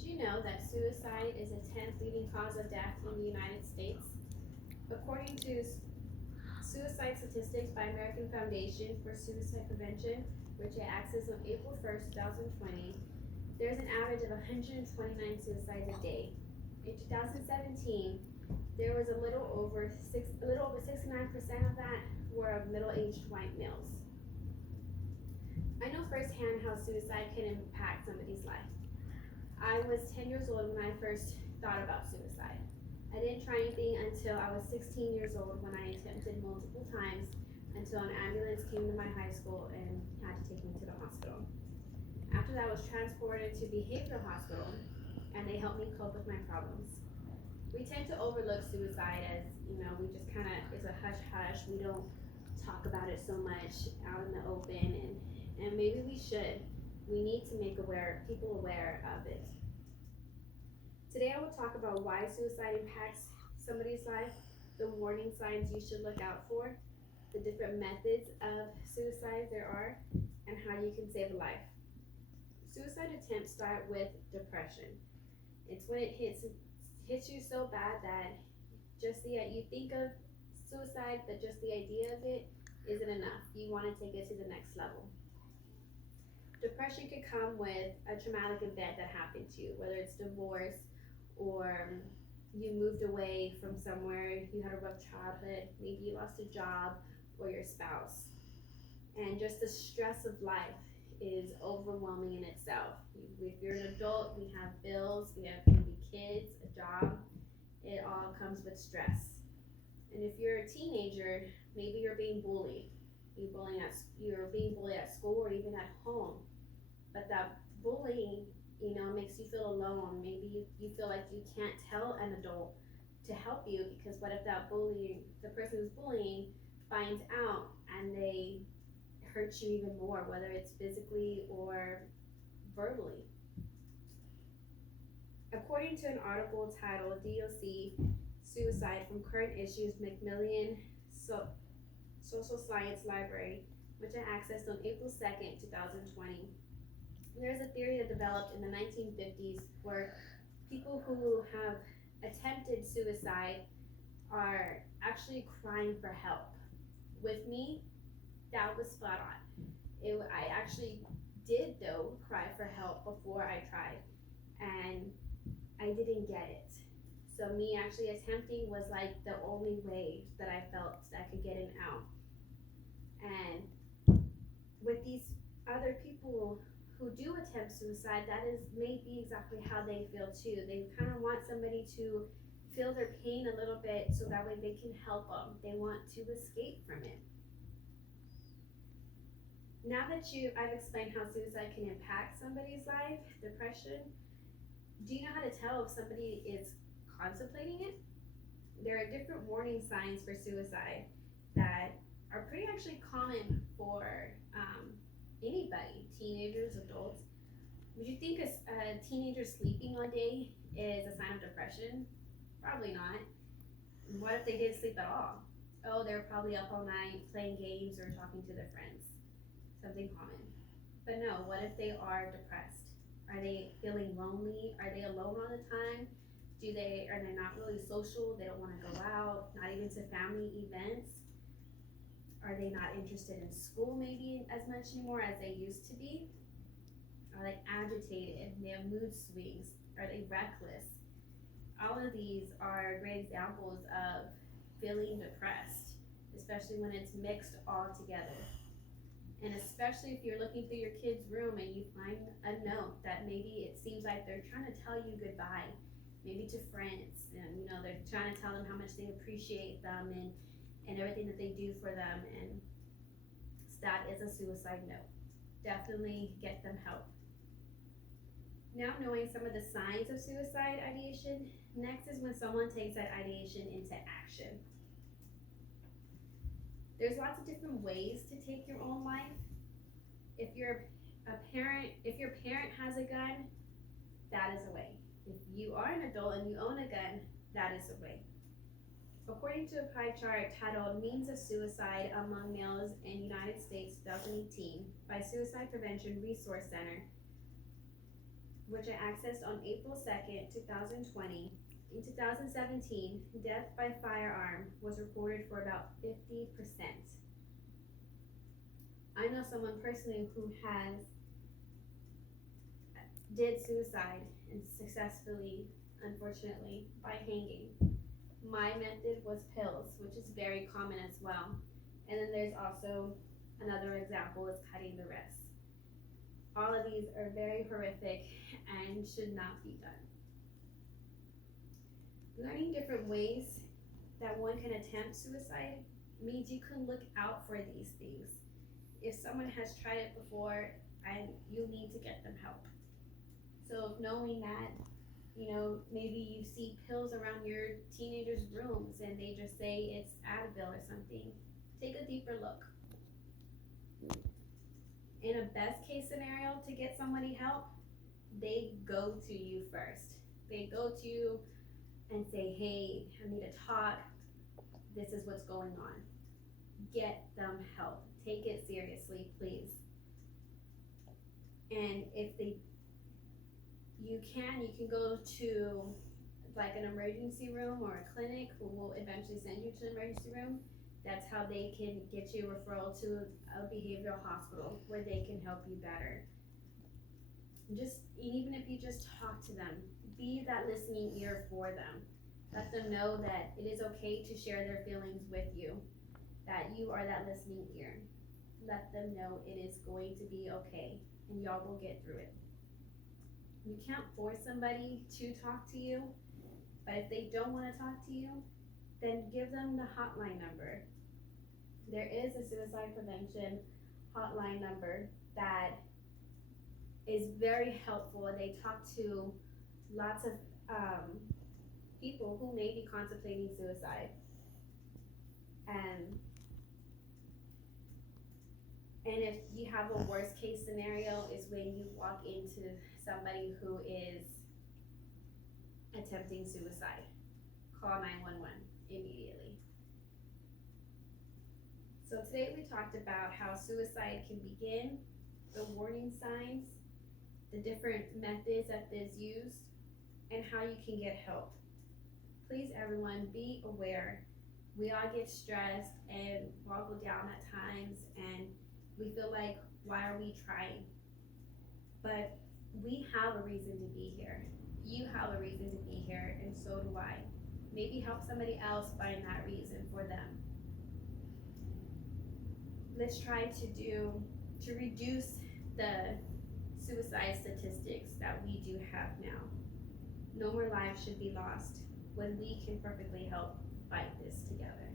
Did you know that suicide is the 10th leading cause of death in the United States? According to suicide statistics by American Foundation for Suicide Prevention, which I accessed on April 1st, 2020, there's an average of 129 suicides a day. In 2017, there was a little over 69% of that were of middle-aged white males. I know firsthand how suicide can impact somebody's life. I was 10 years old when I first thought about suicide. I didn't try anything until I was 16 years old when I attempted multiple times until an ambulance came to my high school and had to take me to the hospital. After that, I was transported to behavioral hospital and they helped me cope with my problems. We tend to overlook suicide as, we just kind of, it's a hush hush. We don't talk about it so much out in the open and maybe we should. We need to make people aware of it. Today I will talk about why suicide impacts somebody's life, the warning signs you should look out for, the different methods of suicide there are, and how you can save a life. Suicide attempts start with depression. It's when it hits you so bad that you think of suicide, but just the idea of it isn't enough. You want to take it to the next level. Depression could come with a traumatic event that happened to you, whether it's divorce or you moved away from somewhere, you had a rough childhood, maybe you lost a job or your spouse. And just the stress of life is overwhelming in itself. If you're an adult, we have bills, we have maybe kids, a job, it all comes with stress. And if you're a teenager, maybe you're being bullied. You're being bullied at school or even at home. But that bullying, makes you feel alone. Maybe you feel like you can't tell an adult to help you because what if the person who's bullying finds out and they hurt you even more, whether it's physically or verbally. According to an article titled DOC Suicide from Current Issues Macmillan Social Science Library, which I accessed on April 2nd, 2020, there's a theory that developed in the 1950s where people who have attempted suicide are actually crying for help. With me, that was spot on. I actually did, though, cry for help before I tried, and I didn't get it. So me actually attempting was like the only way that I felt that I could get an out. And with these other people who do attempt suicide, that is maybe exactly how they feel too. They kind of want somebody to feel their pain a little bit so that way they can help them. They want to escape from it. Now that I've explained how suicide can impact somebody's life, depression, do you know how to tell if somebody is contemplating it? There are different warning signs for suicide that are pretty actually common for anybody, teenagers, adults. Would you think a teenager sleeping all day is a sign of depression? Probably not. What if they didn't sleep at all? Oh, they're probably up all night playing games or talking to their friends. Something common. But no, what if they are depressed? Are they feeling lonely? Are they alone all the time? Are they not really social? They don't want to go out, not even to family events? Are they not interested in school maybe as much anymore as they used to be? Are they agitated? They have mood swings? Are they reckless? All of these are great examples of feeling depressed, especially when it's mixed all together. And especially if you're looking through your kid's room and you find a note that maybe it seems like they're trying to tell you goodbye, maybe to friends, and they're trying to tell them how much they appreciate them and everything that they do for them, and that is a suicide note. Definitely get them help. Now knowing some of the signs of suicide ideation, next is when someone takes that ideation into action. There's lots of different ways to take your own life. If your parent has a gun, that is a way. If you are an adult and you own a gun, that is a way. According to a pie chart titled Means of Suicide Among Males in United States 2018 by Suicide Prevention Resource Center, which I accessed on April 2nd, 2020. In 2017, death by firearm was reported for about 50%. I know someone personally who did suicide and successfully, unfortunately, by hanging. My method was pills, which is very common as well. And then there's also another example is cutting the wrist. All of these are very horrific and should not be done. Learning different ways that one can attempt suicide means you can look out for these things. If someone has tried it before, and you need to get them help. So knowing that, maybe you see pills around your teenagers' rooms and they just say it's Advil or something, take a deeper look. In a best case scenario to get somebody help, they go to you first. They go to you and say, hey, I need to talk. This is what's going on. Get them help. Take it seriously, please. And if you can go to like an emergency room or a clinic who will eventually send you to the emergency room. That's how they can get you a referral to a behavioral hospital where they can help you better. Even if you just talk to them, be that listening ear for them. Let them know that it is okay to share their feelings with you, that you are that listening ear. Let them know it is going to be okay and y'all will get through it. You can't force somebody to talk to you, but if they don't want to talk to you, then give them the hotline number. There is a suicide prevention hotline number that is very helpful. They talk to lots of people who may be contemplating suicide. And if you have a worst case scenario is when you walk into somebody who is attempting suicide. Call 911 immediately. So today we talked about how suicide can begin, the warning signs, the different methods that is used, and how you can get help. Please everyone be aware. We all get stressed and boggle down at times and we feel like, why are we trying? But we have a reason to be here. You have a reason to be here, and so do I. Maybe help somebody else find that reason for them. Let's try to reduce the suicide statistics that we do have now. No more lives should be lost when we can perfectly help fight this together.